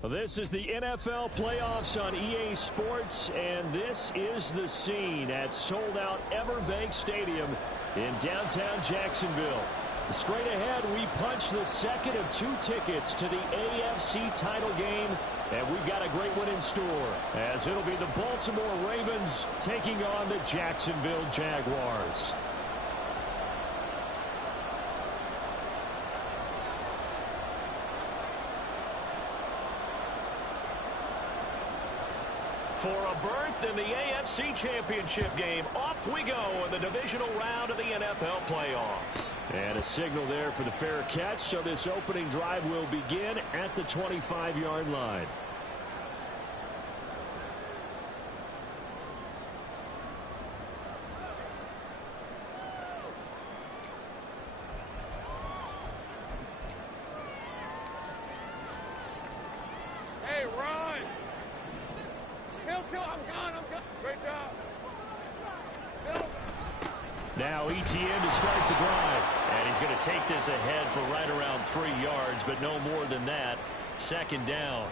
Well, this is the NFL Playoffs on EA Sports, and this is the scene at sold-out Everbank Stadium in downtown Jacksonville. Straight ahead, we punch the second of 2 tickets to the AFC title game, and we've got a great one in store, as it'll be the Baltimore Ravens taking on the Jacksonville Jaguars. For a berth in the AFC Championship game, off we go in the divisional round of the NFL Playoffs. And a signal there for the fair catch, so this opening drive will begin at the 25-yard line. Hey, run! Kill, I'm gone. Great job. Now ETN to start the drive. And he's going to take this ahead for right around 3 yards, but no more than that. Second down.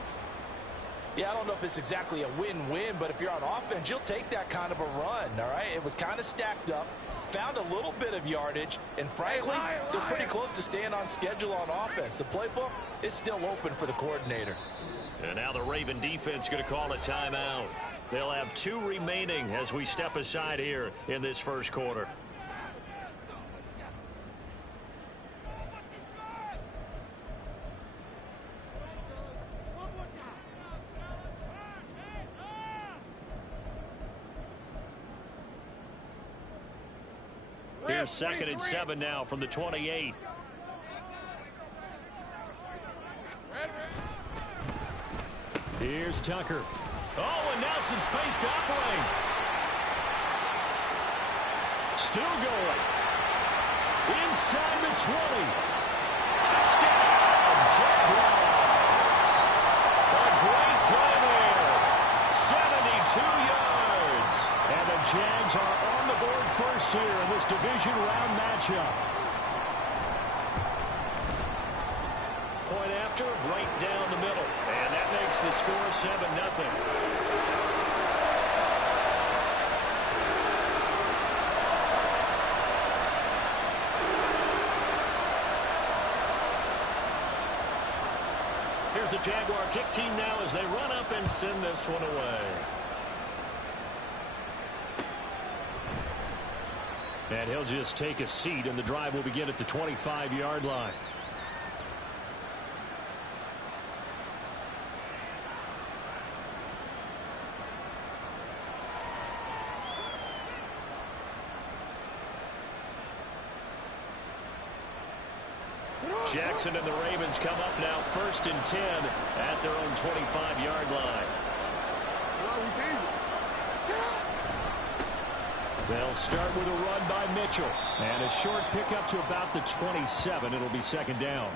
Yeah, I don't know if it's exactly a win-win, but if you're on offense, you'll take that kind of a run, all right? It was kind of stacked up, found a little bit of yardage, and frankly, they're pretty close to staying on schedule on offense. The playbook is still open for the coordinator. And now the Raven defense going to call a timeout. They'll have 2 remaining as we step aside here in this first quarter. Here's 2nd and 7 now from the 28. Here's Tucker. Oh, and now some space to operate. Still going. Inside the 20. Touchdown, Jaguars. A great play there. 72 yards. And the Jags are on the board first here in this division round matchup. Point after, right down the middle. And that makes the score 7-0. Here's the Jaguar kick team now as they run up and send this one away. And he'll just take a seat, and the drive will begin at the 25-yard line. Jackson and the Ravens come up now 1st and 10 at their own 25-yard line. They'll start with a run by Mitchell. And a short pickup to about the 27. It'll be 2nd down.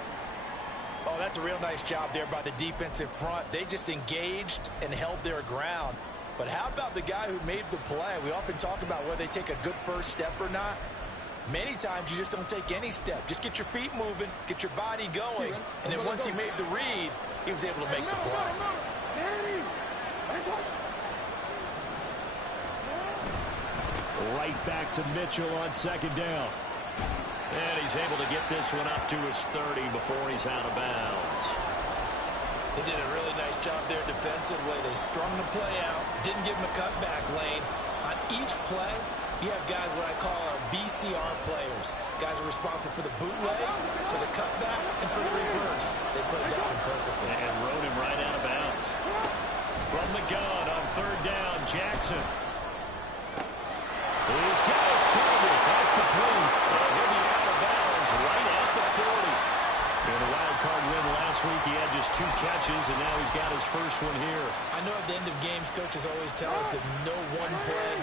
Oh, that's a real nice job there by the defensive front. They just engaged and held their ground. But how about the guy who made the play? We often talk about whether they take a good first step or not. Many times you just don't take any step. Just get your feet moving, get your body going, and then once he made the read, he was able to make the play. Right back to Mitchell on 2nd down. And he's able to get this one up to his 30 before he's out of bounds. They did a really nice job there defensively. They strung the play out, didn't give him a cutback lane. On each play, you have guys what I call our BCR players. Guys are responsible for the bootleg, for the cutback, and for the reverse. They played that one perfectly. And rode him right out of bounds. From the gun on 3rd down, Jackson. He's got his target. That's complete. And he'll be out of bounds right at the 40. In a wild card win last week, he had just 2 catches, and now he's got his first one here. I know at the end of games, coaches always tell us that no one play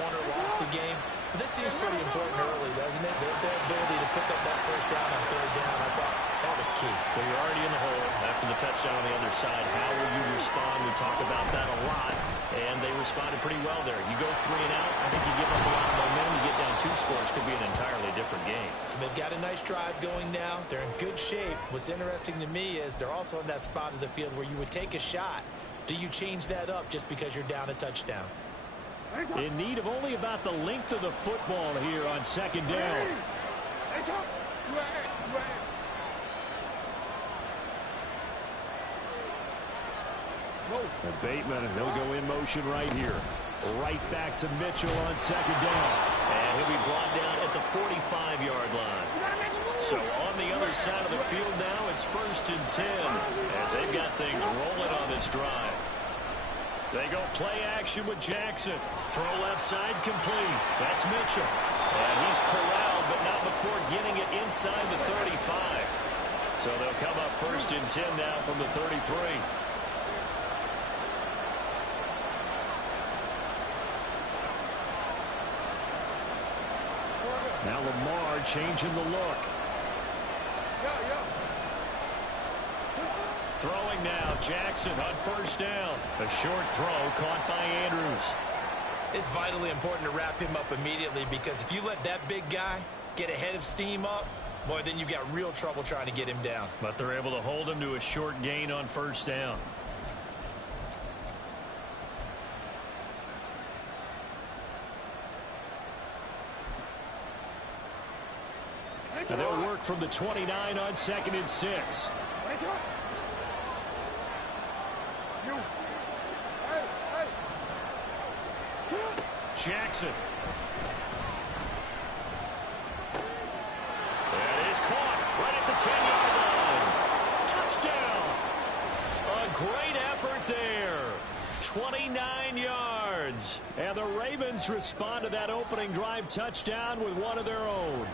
won or lost a game. But this seems pretty important early, doesn't it? Their ability to pick up that first down on 3rd down, I thought that was is key. Well, you're already in the hole after the touchdown on the other side. How will you respond? We talk about that a lot, and they responded pretty well there. You go 3 and out, I think you give up a lot of momentum. You get down 2 scores, could be an entirely different game. So they've got a nice drive going now. They're in good shape. What's interesting to me is they're also in that spot of the field where you would take a shot. Do you change that up just because you're down a touchdown? In need of only about the length of the football here on 2nd down. Bateman, and he'll go in motion right here. Right back to Mitchell on 2nd down. And he'll be brought down at the 45-yard line. So on the other side of the field now, it's 1st and 10 as they've got things rolling on this drive. They go play action with Jackson. Throw left side complete. That's Mitchell. And he's corralled, but not before getting it inside the 35. So they'll come up 1st and 10 now from the 33. Now Lamar changing the look. Throwing now, Jackson on 1st down. A short throw caught by Andrews. It's vitally important to wrap him up immediately, because if you let that big guy get ahead of steam up, boy, then you've got real trouble trying to get him down. But they're able to hold him to a short gain on 1st down. And they'll work from the 29 on 2nd and 6. Jackson. That is caught right at the 10-yard line. Touchdown. A great effort there. 29 yards. And the Ravens respond to that opening drive touchdown with one of their own.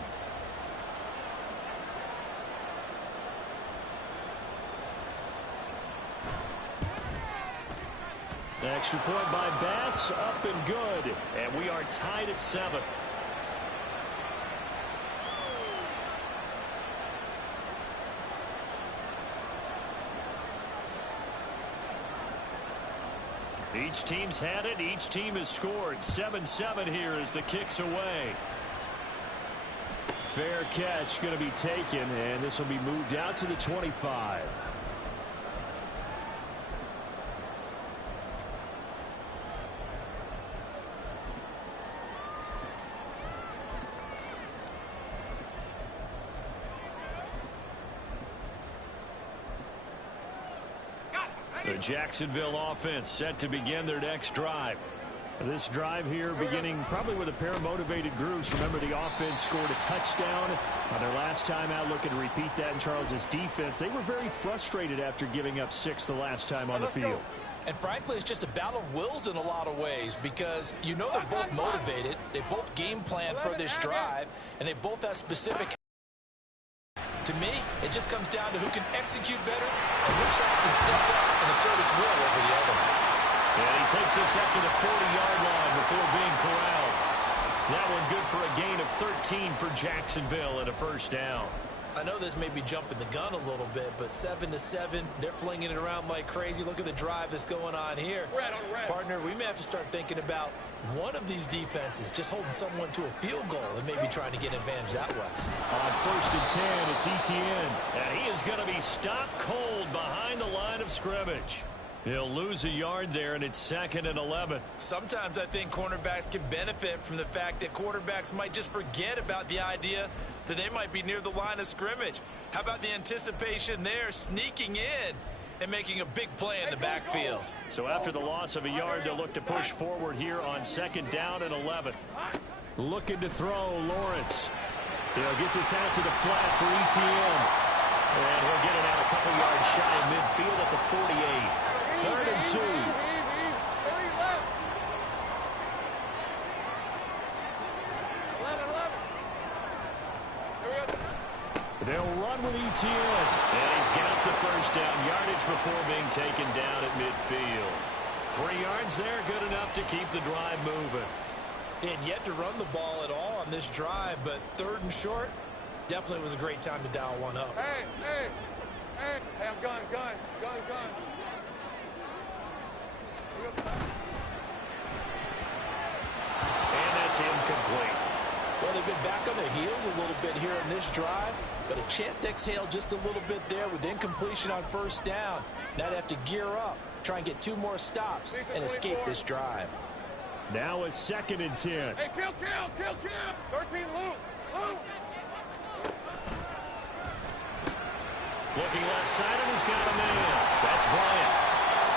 Extra point by Bass, up and good. And we are tied at 7. Each team's had it. Each team has scored. 7-7 here as the kick's away. Fair catch going to be taken, and this will be moved out to the 25. The Jacksonville offense set to begin their next drive. This drive here beginning probably with a pair of motivated groups. Remember, the offense scored a touchdown on their last time out. Looking to repeat that in Charles's defense. They were very frustrated after giving up 6 the last time on the field. And frankly, it's just a battle of wills in a lot of ways, because you know they're both motivated. They both game plan for this drive, and they both have specific. To me, it just comes down to who can execute better and which side can step up and assert its will over the other. And he takes this up to the 40-yard line before being corralled. That one good for a gain of 13 for Jacksonville and a 1st down. I know this may be jumping the gun a little bit, but 7-7, they're flinging it around like crazy. Look at the drive that's going on here. Partner, we may have to start thinking about one of these defenses just holding someone to a field goal and maybe trying to get an advantage that way. On 1st and 10, it's Etienne. And he is going to be stopped cold behind the line of scrimmage. He'll lose a yard there, and it's 2nd and 11. Sometimes I think cornerbacks can benefit from the fact that quarterbacks might just forget about the idea that they might be near the line of scrimmage. How about the anticipation there, sneaking in and making a big play in the backfield? So after the loss of a yard, they'll look to push forward here on 2nd down and 11. Looking to throw, Lawrence. He'll get this out to the flat for Etienne. And he'll get it out a couple yards shy of midfield at the 48. 3rd and 2. They'll run with Etienne. And he's got the 1st down yardage before being taken down at midfield. 3 yards there, good enough to keep the drive moving. They had yet to run the ball at all on this drive, but 3rd and short, definitely was a great time to dial one up. Hey, I'm gun. And that's incomplete. Well, they've been back on their heels a little bit here in this drive, but a chance to exhale just a little bit there with incompletion on first down. Now they have to gear up, try and get 2 more stops, and escape this drive. Now a 2nd and 10. Hey, kill. 13, Luke. Looking left side, and he's got a man. That's Bryant.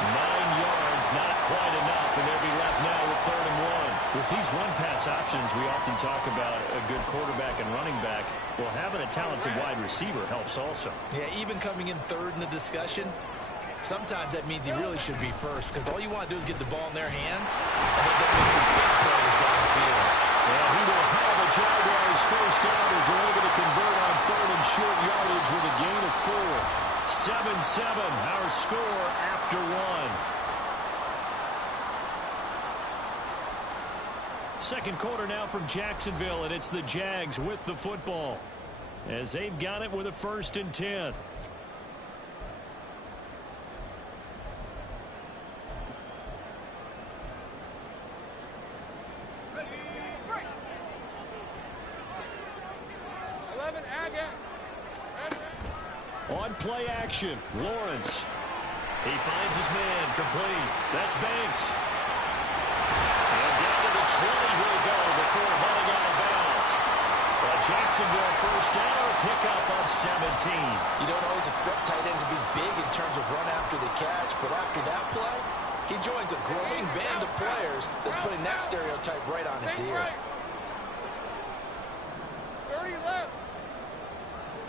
9 yards, not quite enough, and they'll be left now with 3rd and 1. With these run-pass options, we often talk about a good quarterback and running back. Well, having a talented wide receiver helps also. Yeah, even coming in 3rd in the discussion, sometimes that means he really should be first, because all you want to do is get the ball in their hands, and then they make the big plays downfield. Yeah, he will have a Jaguars first down as they're able to convert on 3rd and short yardage with a gain of 4. 7-7, our score after 1. Second quarter now from Jacksonville, and it's the Jags with the football as they've got it with a 1st and 10. On play action, Lawrence. He finds his man, complete. That's Banks. And down to the 20 he'll go before running out of bounds. A Jacksonville first down, or a pickup of 17. You don't always expect tight ends to be big in terms of run after the catch, but after that play, he joins a growing band of players that's putting that stereotype right on its ear. 30 left.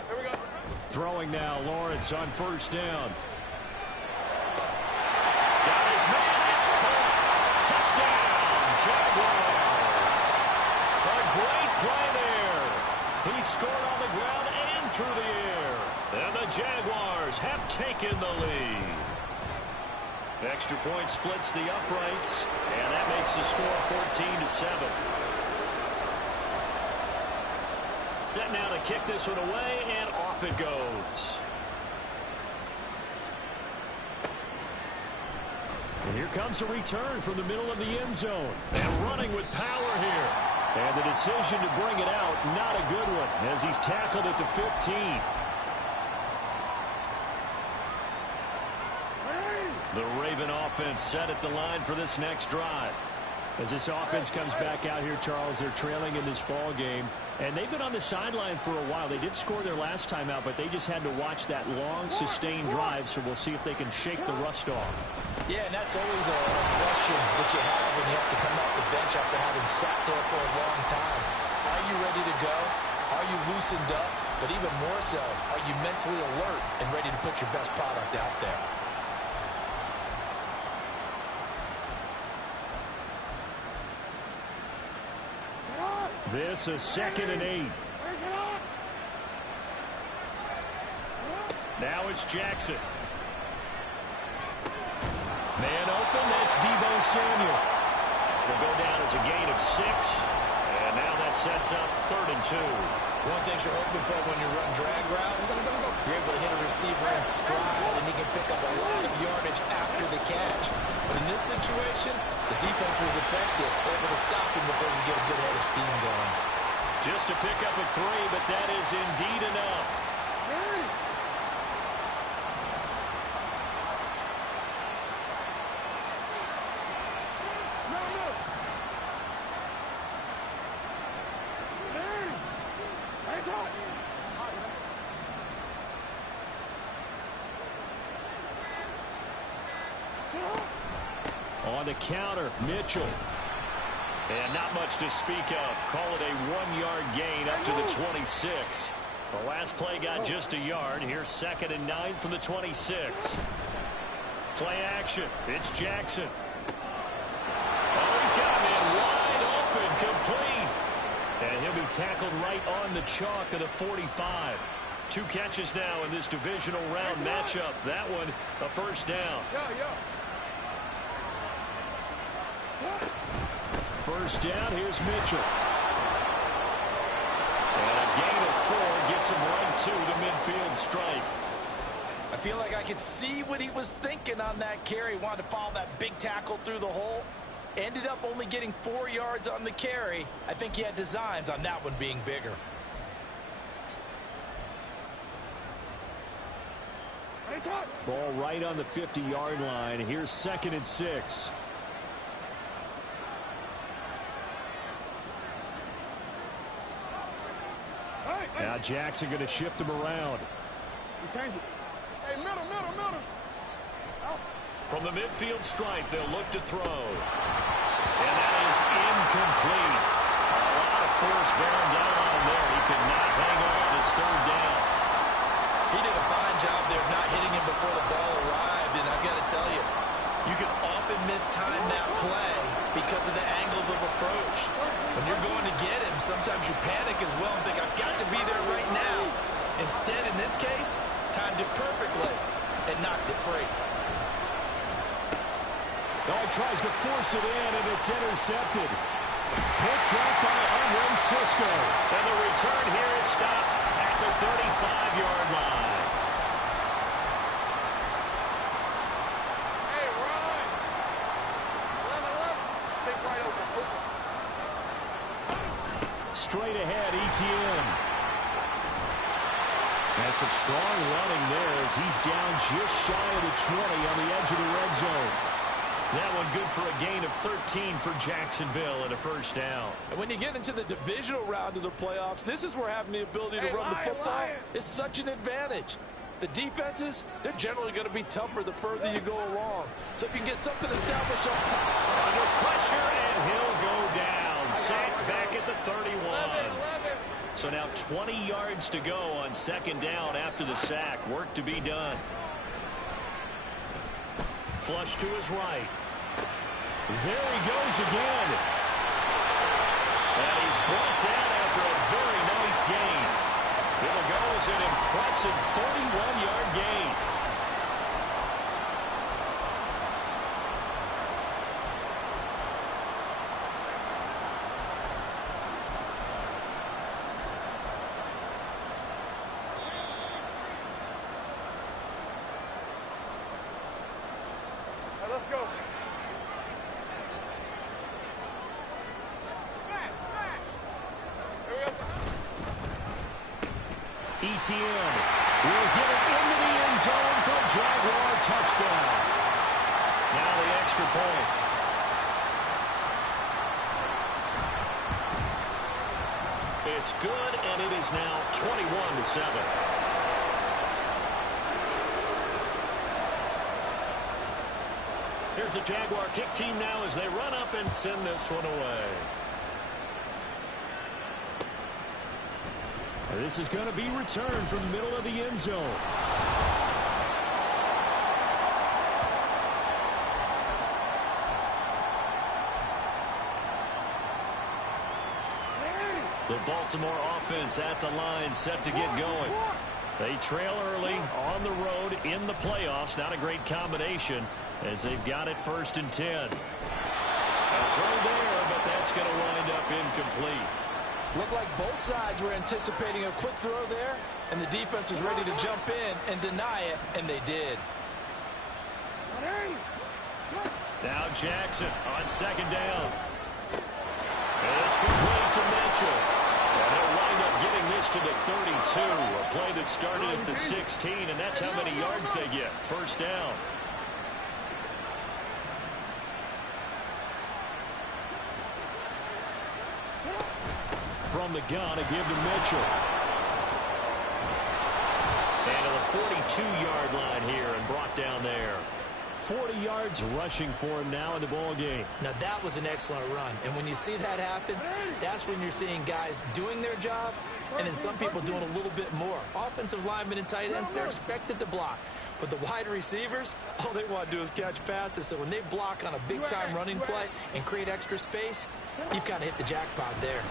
Here we go. Throwing now, Lawrence on first down. Got his man, it's caught. Touchdown, Jaguars. A great play there. He scored on the ground and through the air. And the Jaguars have taken the lead. Extra point splits the uprights, and that makes the score 14-7. Set now to kick this one away, and off it goes. And here comes a return from the middle of the end zone. And running with power here. And the decision to bring it out, not a good one, as he's tackled at the 15. The Raven offense set at the line for this next drive. As this offense comes back out here, Charles, they're trailing in this ball game. And they've been on the sideline for a while. They did score their last time out, but they just had to watch that long, sustained drive, so we'll see if they can shake the rust off. Yeah, and that's always a question that you have when you have to come off the bench after having sat there for a long time. Are you ready to go? Are you loosened up? But even more so, are you mentally alert and ready to put your best product out there? This is 2nd and 8. Now it's Jackson. Man open, that's Deebo Samuel. Will go down as a gain of 6. And now that sets up 3rd and 2. One thing you're hoping for when you run drag routes, you're able to hit a receiver in stride, and he can pick up a lot of yardage after the catch. But in this situation, the defense was effective, able to stop him before he get a good head of steam going. Just a pickup of 3, but that is indeed enough. On the counter, Mitchell. And not much to speak of. Call it a 1-yard gain up to the 26. The last play got just a yard. Here's 2nd and 9 from the 26. Play action. It's Jackson. Oh, he's got a man wide open, complete. And he'll be tackled right on the chalk of the 45. 2 catches now in this divisional round matchup. That one, a first down. First down, here's Mitchell. And a gain of 4 gets gets him right to the midfield stripe. I feel like I could see what he was thinking on that carry. Wanted to follow that big tackle through the hole. Ended up only getting 4 yards on the carry. I think he had designs on that one being bigger. Ball right on the 50-yard line. Here's 2nd and 6. Now Jackson going to shift him around. Hey, middle. From the midfield stripe, they'll look to throw. And that is incomplete. A lot of force bearing down on him there. He could not hang on. It's 3rd down. He did a fine job there of not hitting him before the ball arrived. And I've got to tell you, you can often mistime that play because of the angles of approach. When you're going to get him, sometimes you panic as well and think, I've got to be there right now. Instead, in this case, timed it perfectly and knocked it free. Oh, he tries to force it in, and it's intercepted. Picked up by Andre Cisco. And the return here is stopped at the 35-yard line. Hey, Ryan. 11. Take right over. Straight ahead, Etienne. Has some strong running there as he's down just shy of the 20 on the edge of the red zone. That one good for a gain of 13 for Jacksonville and a 1st down. And when you get into the divisional round of the playoffs, this is where having the ability to run the football is such an advantage. The defenses, they're generally going to be tougher the further you go along. So if you can get something established up under pressure, and he'll go down. Sacked back at the 31. 11. So now 20 yards to go on 2nd down after the sack. Work to be done. Flush to his right. There he goes again. And he's brought down after a very nice gain. It'll go as an impressive 31-yard gain. Let's go. Etienne will get it into the end zone for a Jaguar touchdown. Now the extra point. It's good, and it is now 21-7. Here's the Jaguar kick team now as they run up and send this one away. And this is going to be returned from the middle of the end zone. The Baltimore offense at the line set to get going. They trail early on the road in the playoffs. Not a great combination as they've got it 1st and 10. A throw there, but that's going to wind up incomplete. Looked like both sides were anticipating a quick throw there, and the defense was ready to jump in and deny it, and they did. Now Jackson on 2nd down. It's complete to Mitchell. And he'll wind up getting this to the 32. A play that started at the 16, and that's how many yards they get. 1st down. From the gun, a give to Mitchell. And to the 42-yard line here and brought down there. 40 yards rushing for him now in the ball game. Now that was an excellent run, and when you see that happen, that's when you're seeing guys doing their job and then some people doing a little bit more. Offensive linemen and tight ends, they're expected to block, but the wide receivers, all they want to do is catch passes. So when they block on a big-time running play and create extra space, you've kind of hit the jackpot there.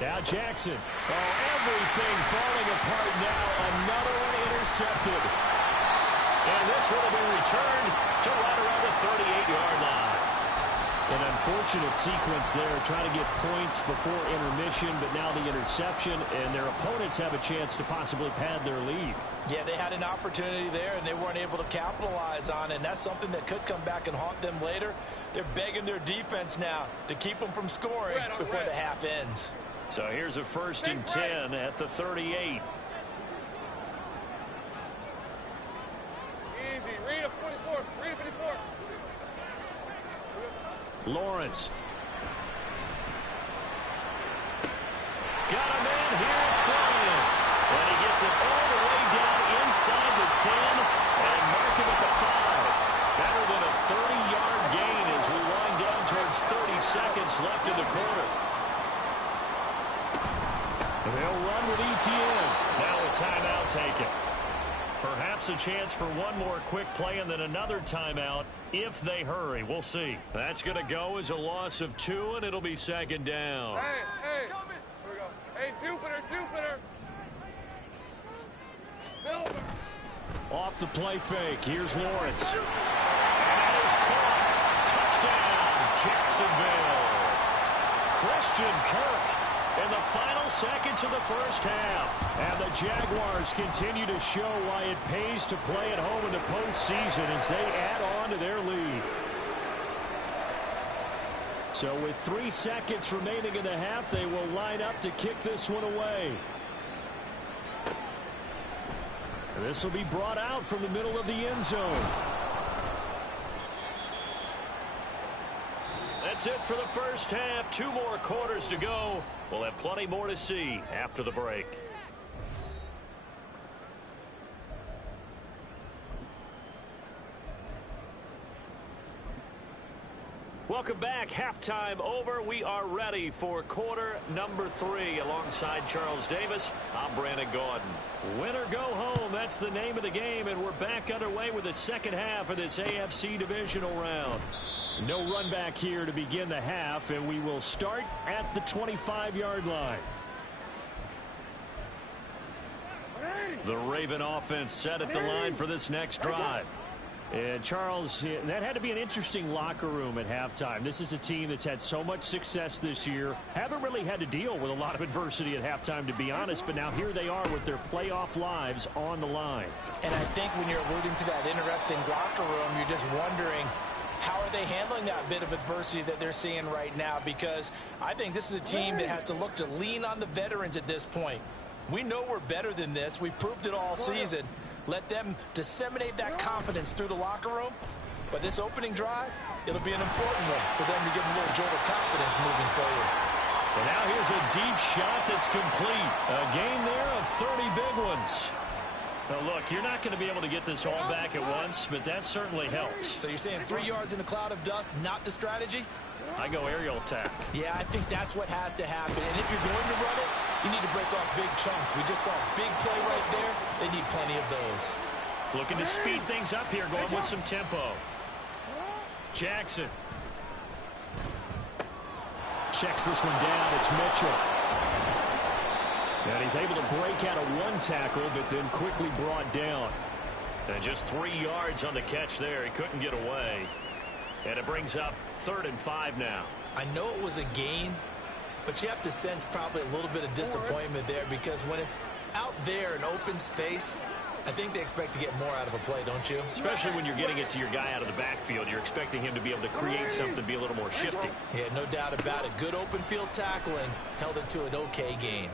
Now Jackson. Oh, everything falling apart now. Another one intercepted. And this will be returned to right around the 38-yard line. An unfortunate sequence there, trying to get points before intermission, but now the interception, and their opponents have a chance to possibly pad their lead. Yeah, they had an opportunity there, and they weren't able to capitalize on it, and that's something that could come back and haunt them later. They're begging their defense now to keep them from scoring before the half ends. So here's a 1st and 10 at the 38. Easy. Read a 44. Read a 54. Lawrence. Got a man here. It's Bryant. And he gets it all the way down inside the 10 and mark him at the 5. Better than a 30-yard gain as we wind down towards 30 seconds left in the quarter. They'll run with ETN. Now a timeout taken. Perhaps a chance for one more quick play and then another timeout if they hurry. We'll see. That's going to go as a loss of 2, and it'll be 2nd down. Hey, here we go. Hey, Jupiter. Silver. Off the play fake. Here's Lawrence. And that is caught. Touchdown, Jacksonville. Christian Kirk in the final seconds of the first half. And the Jaguars continue to show why it pays to play at home in the postseason as they add on to their lead. So with 3 seconds remaining in the half, they will line up to kick this one away. And this will be brought out from the middle of the end zone. That's it for the first half. 2 more quarters to go. We'll have plenty more to see after the break. Welcome back. Halftime over. We are ready for quarter number 3. Alongside Charles Davis, I'm Brandon Gaudin. Win or go home, that's the name of the game, and we're back underway with the second half of this AFC Divisional round. No run back here to begin the half, and we will start at the 25-yard line. The Raven offense set at the line for this next drive. And Charles, that had to be an interesting locker room at halftime. This is a team that's had so much success this year. Haven't really had to deal with a lot of adversity at halftime, to be honest, but now here they are with their playoff lives on the line. And I think when you're alluding to that interesting locker room, you're just wondering, how are they handling that bit of adversity that they're seeing right now? Because I think this is a team that has to look to lean on the veterans at this point. We know we're better than this. We've proved it all season. Let them disseminate that confidence through the locker room. But this opening drive, it'll be an important one for them to get a little jolt of confidence moving forward. And now here's a deep shot that's complete. A gain there of 30 big ones. Now look, you're not going to be able to get this all back at once, but that certainly helps. So you're saying 3 yards in a cloud of dust, not the strategy? I go aerial attack. Yeah, I think that's what has to happen. And if you're going to run it, you need to break off big chunks. We just saw a big play right there. They need plenty of those. Looking to speed things up here, going with some tempo. Jackson. Checks this one down. It's Mitchell. And he's able to break out of one tackle, but then quickly brought down. And just 3 yards on the catch there. He couldn't get away. And it brings up 3rd and 5 now. I know it was a gain, but you have to sense probably a little bit of disappointment there, because when it's out there in open space, I think they expect to get more out of a play, don't you? Especially when you're getting it to your guy out of the backfield. You're expecting him to be able to create something, be a little more shifty. Yeah, no doubt about it. Good open field tackling held it to an okay gain.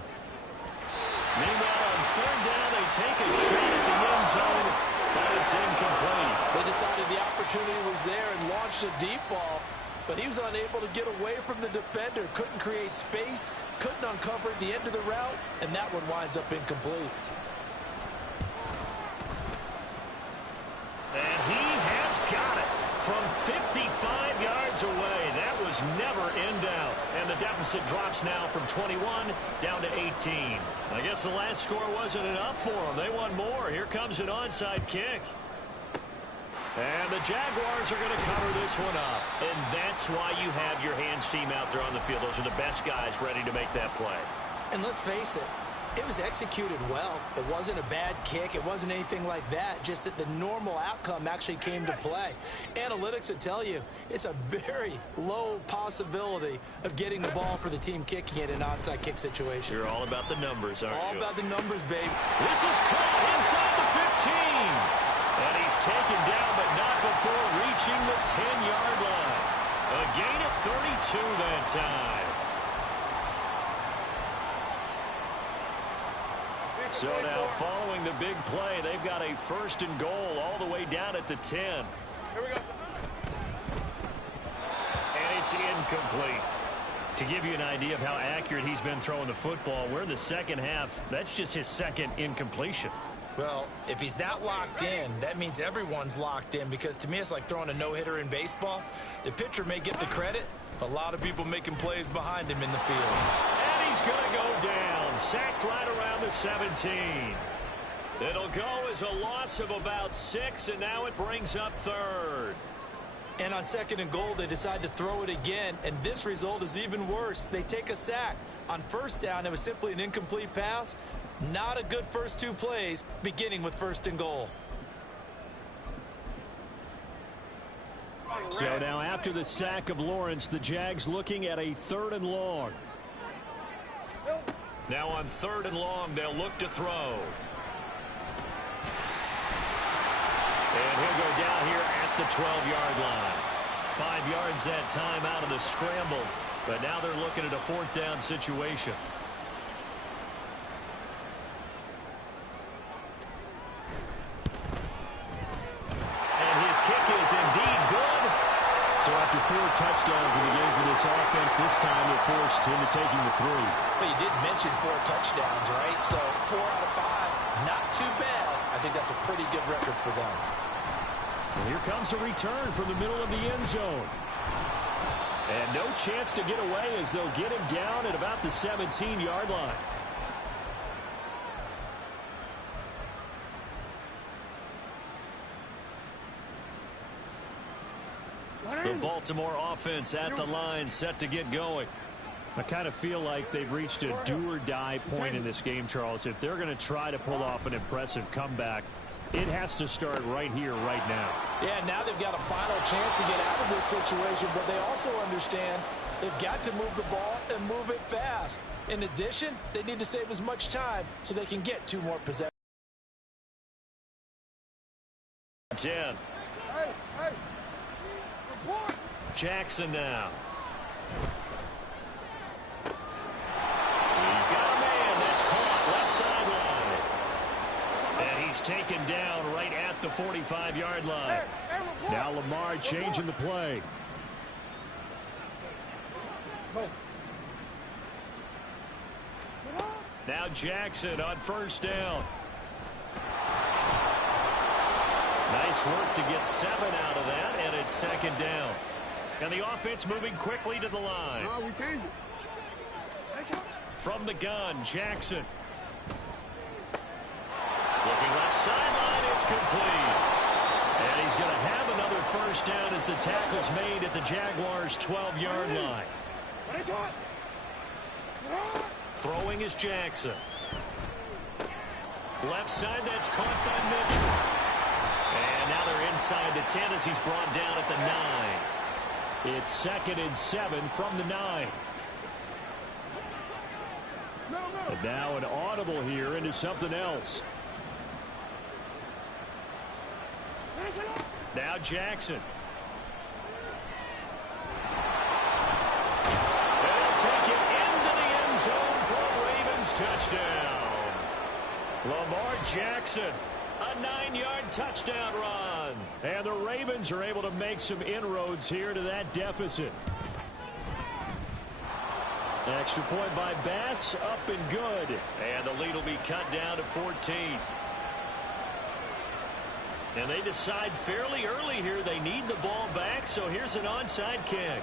Meanwhile, on 3rd down, they take a shot at the end zone, but it's incomplete. They decided the opportunity was there and launched a deep ball, but he was unable to get away from the defender. Couldn't create space, couldn't uncover the end of the route, and that one winds up incomplete. And he has got it from 55 yards away. That was never in doubt. And the deficit drops now from 21 down to 18. I guess the last score wasn't enough for them. They want more. Here comes an onside kick. And the Jaguars are going to cover this one up. And that's why you have your hands team out there on the field. Those are the best guys ready to make that play. And let's face it, It was executed well. It wasn't a bad kick. It wasn't anything like that. Just that the normal outcome actually came to play. Analytics will tell you it's a very low possibility of getting the ball for the team kicking it in an onside kick situation. You're all about the numbers, aren't you? All about the numbers, baby. This is caught inside the 15. And he's taken down, but not before reaching the 10-yard line. A gain of 32 that time. So now following the big play, they've got a 1st and goal all the way down at the 10. Here we go. And it's incomplete. To give you an idea of how accurate he's been throwing the football, we're in the second half. That's just his 2nd incompletion. Well, if he's not locked in, that means everyone's locked in, because to me it's like throwing a no-hitter in baseball. The pitcher may get the credit, but a lot of people making plays behind him in the field. And he's going to go down, sacked right around the 17. It'll go as a loss of about 6, and now it brings up 3rd. And on 2nd and goal, they decide to throw it again, and this result is even worse. They take a sack. On 1st down, it was simply an incomplete pass. Not a good first 2 plays, beginning with 1st and goal. So now after the sack of Lawrence, the Jags looking at a 3rd and long. Now on 3rd and long, they'll look to throw. And he'll go down here at the 12-yard line. 5 yards that time out of the scramble. But now they're looking at a 4th down situation. And his kick is indeed good. So after 4 touchdowns in the game for this offense, this time they're forced into taking the 3. But you did mention 4 touchdowns, right? So 4 out of 5, not too bad. I think that's a pretty good record for them. Well, here comes a return from the middle of the end zone. And no chance to get away as they'll get him down at about the 17-yard line. The Baltimore offense at the line, set to get going. I kind of feel like they've reached a do-or-die point in this game, Charles. If they're going to try to pull off an impressive comeback, it has to start right here, right now. Yeah, now they've got a final chance to get out of this situation, but they also understand they've got to move the ball and move it fast. In addition, they need to save as much time so they can get 2 more possessions. 10. Jackson now. He's got a man that's caught left sideline. And he's taken down right at the 45-yard line. Now Lamar changing the play. Now Jackson on 1st down. Nice work to get 7 out of that, and it's 2nd down. And the offense moving quickly to the line. Oh, we changed it. From the gun, Jackson. Looking left sideline, it's complete. And he's going to have another 1st down as the tackle's made at the Jaguars' 12-yard line. Throwing is Jackson. Left side, that's caught by Mitchell. And now they're inside the 10 as he's brought down at the 9. It's 2nd and 7 from the 9. And now an audible here into something else. Now Jackson. They'll take it into the end zone for a Ravens touchdown. Lamar Jackson. A 9-yard touchdown run. And the Ravens are able to make some inroads here to that deficit. Extra point by Bass, up and good. And the lead will be cut down to 14. And they decide fairly early here they need the ball back, so here's an onside kick.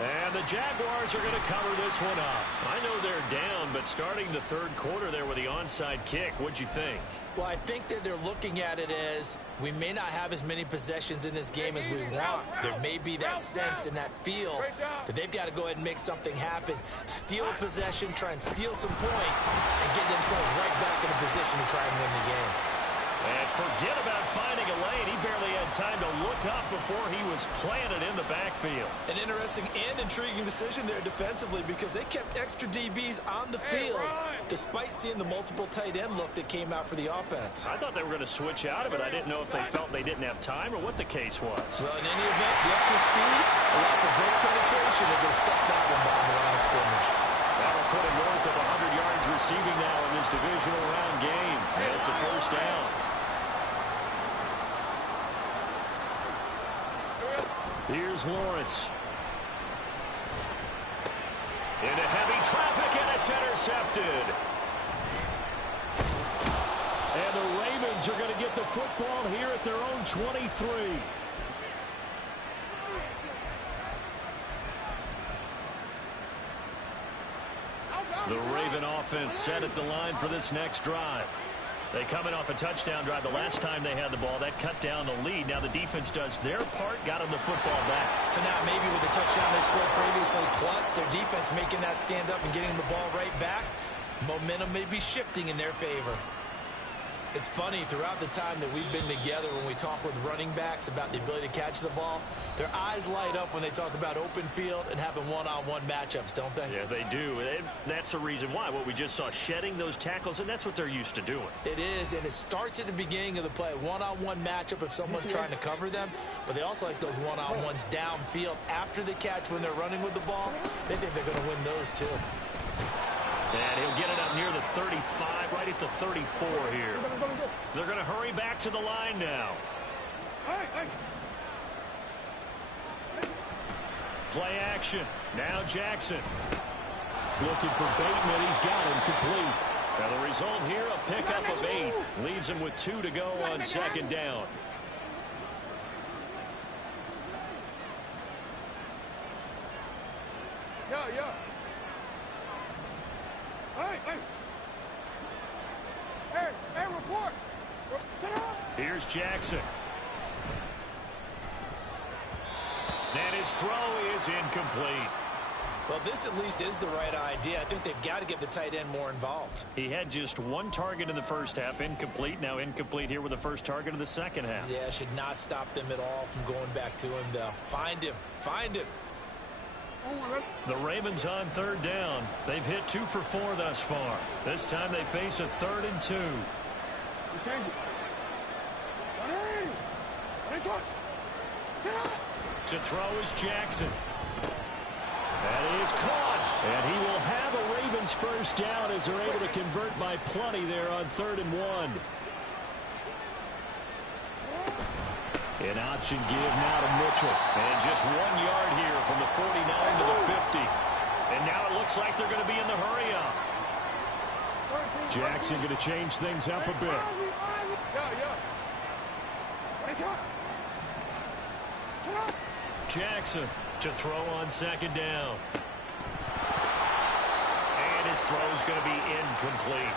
And the Jaguars are going to cover this one up. I know they're down, but starting the third quarter there with the onside kick, what'd you think? Well, I think that they're looking at it as we may not have as many possessions in this game as we want. There may be that sense and that feel that they've got to go ahead and make something happen. Steal a possession, try and steal some points, and get themselves right back in a position to try and win the game. And forget about finding a lane. He barely had time to look up before he was planted in the backfield. An interesting and intriguing decision there defensively because they kept extra DBs on the field despite seeing the multiple tight end look that came out for the offense. I thought they were going to switch out of it. I didn't know if they felt they didn't have time or what the case was. Well, in any event, the extra speed allowed for great penetration as they stepped out and down the line of scrimmage. That'll put him north of 100 yards receiving now in this divisional round game. And it's a first down. Here's Lawrence. Into heavy traffic, and it's intercepted. And the Ravens are going to get the football here at their own 23. The Raven offense set at the line for this next drive. They coming off a touchdown drive the last time they had the ball. That cut down the lead. Now the defense does their part, got them the football back. So now maybe with the touchdown they scored previously, plus their defense making that stand up and getting the ball right back, momentum may be shifting in their favor. It's funny, throughout the time that we've been together when we talk with running backs about the ability to catch the ball, their eyes light up when they talk about open field and having one-on-one matchups, don't they? Yeah, they do. That's the reason why. What we just saw, shedding those tackles, and that's what they're used to doing. It is, and it starts at the beginning of the play. One-on-one matchup if someone's trying to cover them, but they also like those one-on-ones downfield after the catch when they're running with the ball. They think they're going to win those too. And he'll get it up near the 35, right at the 34 here. They're going to hurry back to the line now. Play action. Now Jackson. Looking for Bateman. He's got him complete. Now the result here, a pickup of 8. Leaves him with 2 to go on second down. Yeah. Hey, report. Sit up. Here's Jackson. And his throw is incomplete. Well, this at least is the right idea. I think they've got to get the tight end more involved. He had just 1 target in the first half, incomplete. Now incomplete here with the first target of the second half. Yeah, should not stop them at all from going back to him, though. Find him. The Ravens on third down. They've hit 2 for 4 thus far. This time they face a 3rd and 2. To throw is Jackson. That is caught. And he will have a Ravens first down as they're able to convert by plenty there on 3rd and 1. An option give now to Mitchell. And just 1 yard here from the 49 to the 50. And now it looks like they're going to be in the hurry-up. Jackson going to change things up a bit. Jackson to throw on second down. And his throw is going to be incomplete.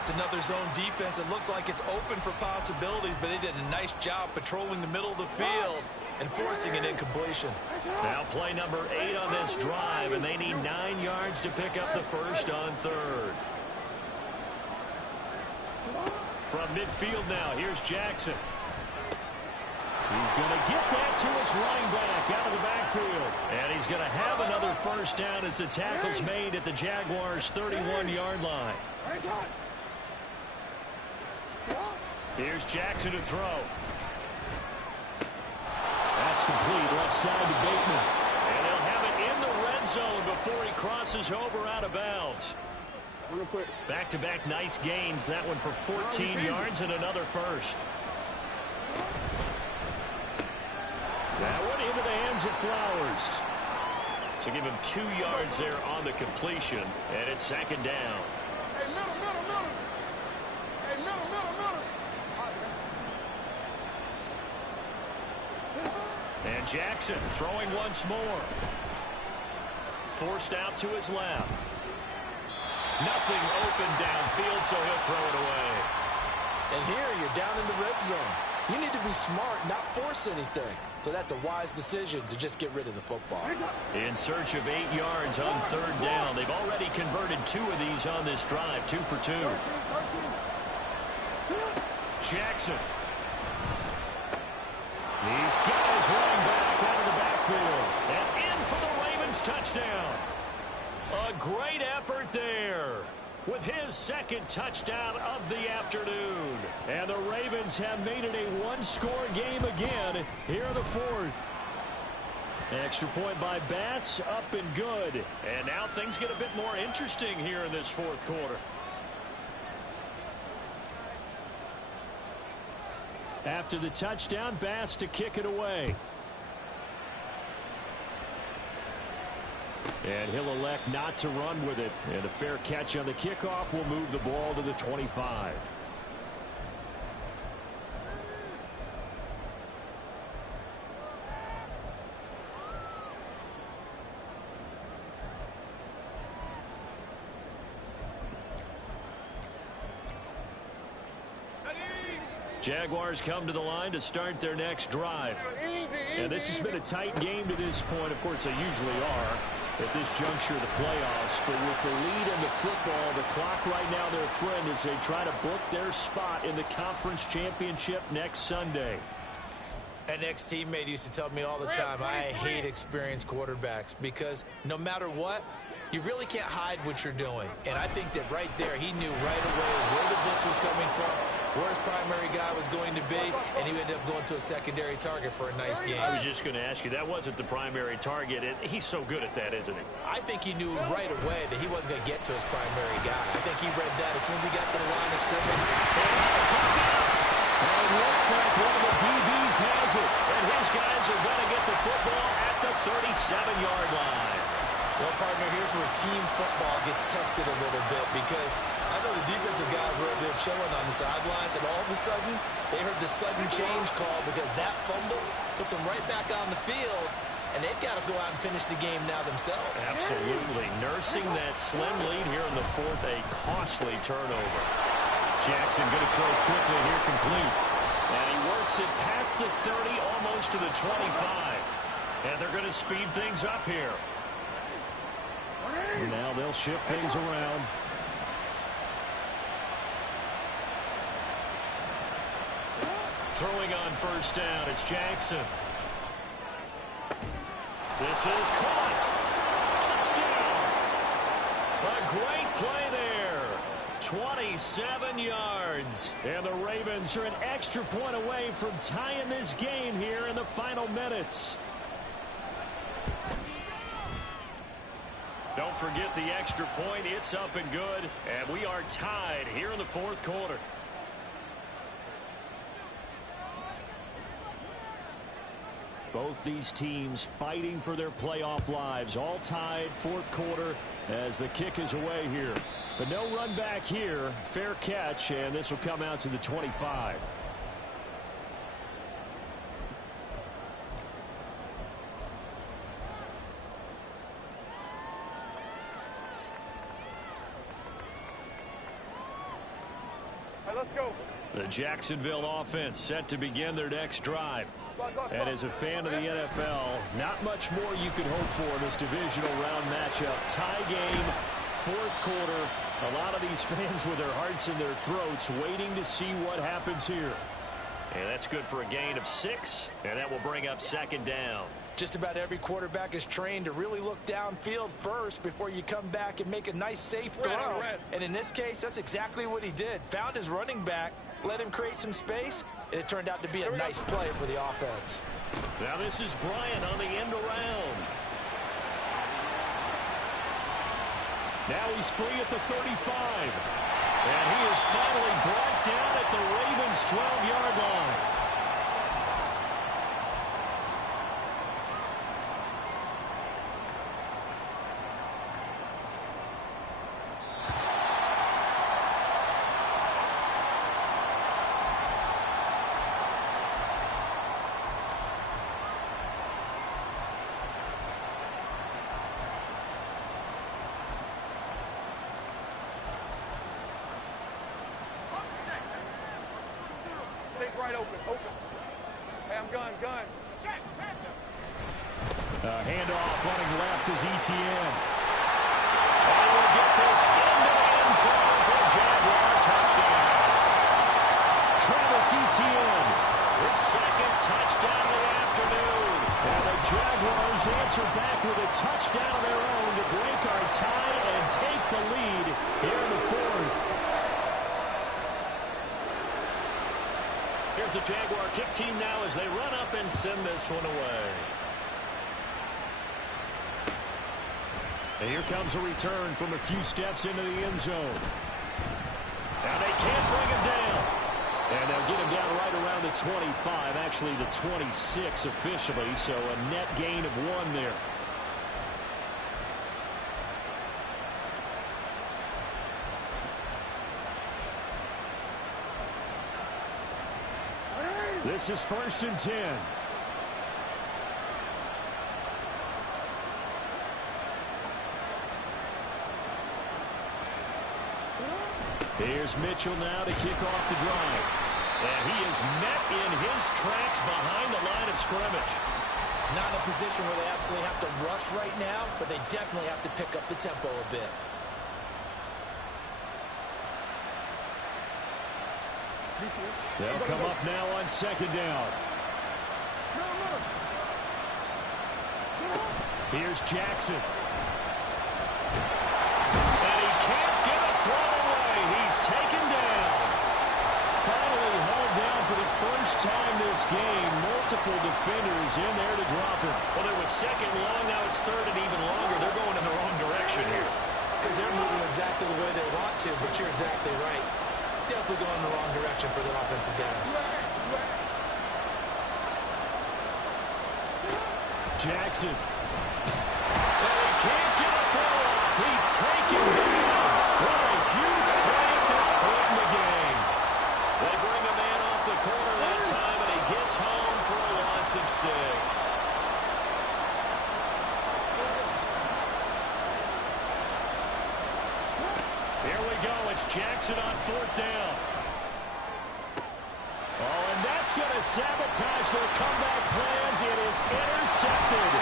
It's another zone defense. It looks like it's open for possibilities, but they did a nice job patrolling the middle of the field and forcing an incompletion. Now play number 8 on this drive, and they need 9 yards to pick up the first on 3rd. From midfield now, here's Jackson. He's going to get that to his running back out of the backfield. And he's going to have another first down as the tackle's made at the Jaguars' 31-yard line. Here's Jackson to throw. That's complete, left side to Bateman. And he'll have it in the red zone before he crosses over out of bounds. Back-to-back nice gains. That one for 14 yards and another first. That one into the hands of Flowers. So give him 2 yards there on the completion, and it's second down. Hey, middle. Hey, middle. And Jackson throwing once more. forced out to his left. Nothing open downfield, so he'll throw it away. And here you're down in the red zone. You need to be smart, not force anything. So that's a wise decision to just get rid of the football. In search of 8 yards on third down. They've already converted 2 of these on this drive, 2 for 2. Jackson. He's got his running back out of the backfield. And in for the Ravens touchdown. A great effort there with his second touchdown of the afternoon. And the Ravens have made it a one-score game again here in the fourth. Extra point by Bass, up and good. And now things get a bit more interesting here in this fourth quarter. After the touchdown, Bass to kick it away. And he'll elect not to run with it. And a fair catch on the kickoff will move the ball to the 25. Jaguars come to the line to start their next drive. And this has been a tight game to this point. Of course, they usually are at this juncture of the playoffs. But with the lead in the football, the clock right now their friend as they try to book their spot in the conference championship next Sunday. An ex-teammate used to tell me all the time, I hate experienced quarterbacks because no matter what, you really can't hide what you're doing. And I think that right there, he knew right away where the blitz was coming from, where his primary guy was going to be, and he ended up going to a secondary target for a nice game. I was just going to ask you, that wasn't the primary target. He's so good at that, isn't he? I think he knew right away that he wasn't going to get to his primary guy. I think he read that as soon as he got to the line of scrimmage. And it looks like one of the DBs has it. And his guys are going to get the football at the 37-yard line. Well, partner, here's where team football gets tested a little bit because I know the defensive guys were over there chilling on the sidelines, and all of a sudden, they heard the sudden change call because that fumble puts them right back on the field, and they've got to go out and finish the game now themselves. Absolutely. Nursing that slim lead here in the fourth, a costly turnover. Jackson going to throw quickly here, complete. And he works it past the 30, almost to the 25. And they're going to speed things up here. Now they'll shift things around. Throwing on first down, it's Jackson. This is caught. Touchdown. A great play there. 27 yards. And the Ravens are an extra point away from tying this game here in the final minutes. Don't forget the extra point. It's up and good. And we are tied here in the fourth quarter. Both these teams fighting for their playoff lives. All tied, fourth quarter, as the kick is away here. But no run back here. Fair catch, and this will come out to the 25. Let's go. The Jacksonville offense set to begin their next drive. And as a fan of the NFL, not much more you could hope for in this divisional round matchup. Tie game, fourth quarter. A lot of these fans with their hearts in their throats waiting to see what happens here. And that's good for a gain of 6, and that will bring up second down. Just about every quarterback is trained to really look downfield first before you come back and make a nice safe throw. And in this case, that's exactly what he did. Found his running back, let him create some space, and it turned out to be a nice play for the offense. Now this is Bryant on the end around. Now he's free at the 35. And he is finally brought down at the Ravens' 12-yard line. right open. Hey, I'm gun. Handoff running left is Etienne. And we'll get this into the end zone for a Jaguar touchdown. Travis Etienne, his second touchdown of the afternoon. And the Jaguars answer back with a touchdown of their own to break our tie and take the lead here in the fourth. Here's the Jaguar kick team now as they run up and send this one away. And here comes a return from a few steps into the end zone. Now they can't bring him down. And they'll get him down right around the 25, actually the 26 officially, so a net gain of 1 there. This is 1st and 10. Here's Mitchell now to kick off the drive. And he is met in his tracks behind the line of scrimmage. Not in a position where they absolutely have to rush right now, but they definitely have to pick up the tempo a bit. They'll come up now on 2nd down. Here's Jackson. And he can't get a throw away. He's taken down. Finally hauled down for the first time this game. Multiple defenders in there to drop him. Well, it was 2nd long. Now it's 3rd and even longer. They're going in the wrong direction here. Because they're moving exactly the way they want to, but you're exactly right. Definitely going in the wrong direction for their offensive guys. Jackson. And he can't get a throw off. He's taken down. What a huge play at this point in the game. They bring a man off the corner that time, and he gets home for a loss of 6. Here we go. It's Jackson on 4th down. Oh, and that's going to sabotage their comeback plans. It is intercepted.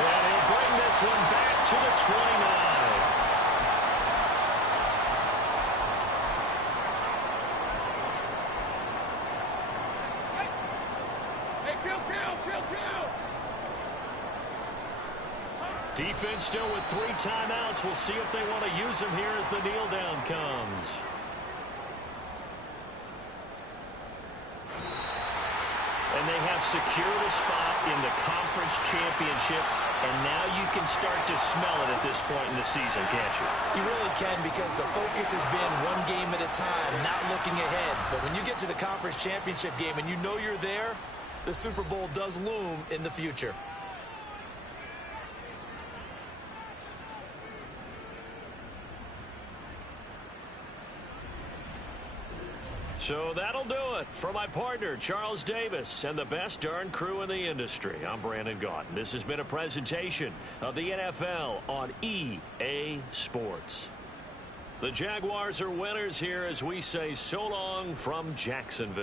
And he'll bring this one back to the 29. Hey, kill. Defense still with 3 timeouts. We'll see if they want to use them here as the kneel down comes. And they have secured a spot in the conference championship, and now you can start to smell it at this point in the season, can't you? You really can, because the focus has been one game at a time, not looking ahead. But when you get to the conference championship game and you know you're there, the Super Bowl does loom in the future. So that'll do it for my partner, Charles Davis, and the best darn crew in the industry. I'm Brandon Gaudin. This has been a presentation of the NFL on EA Sports. The Jaguars are winners here as we say so long from Jacksonville.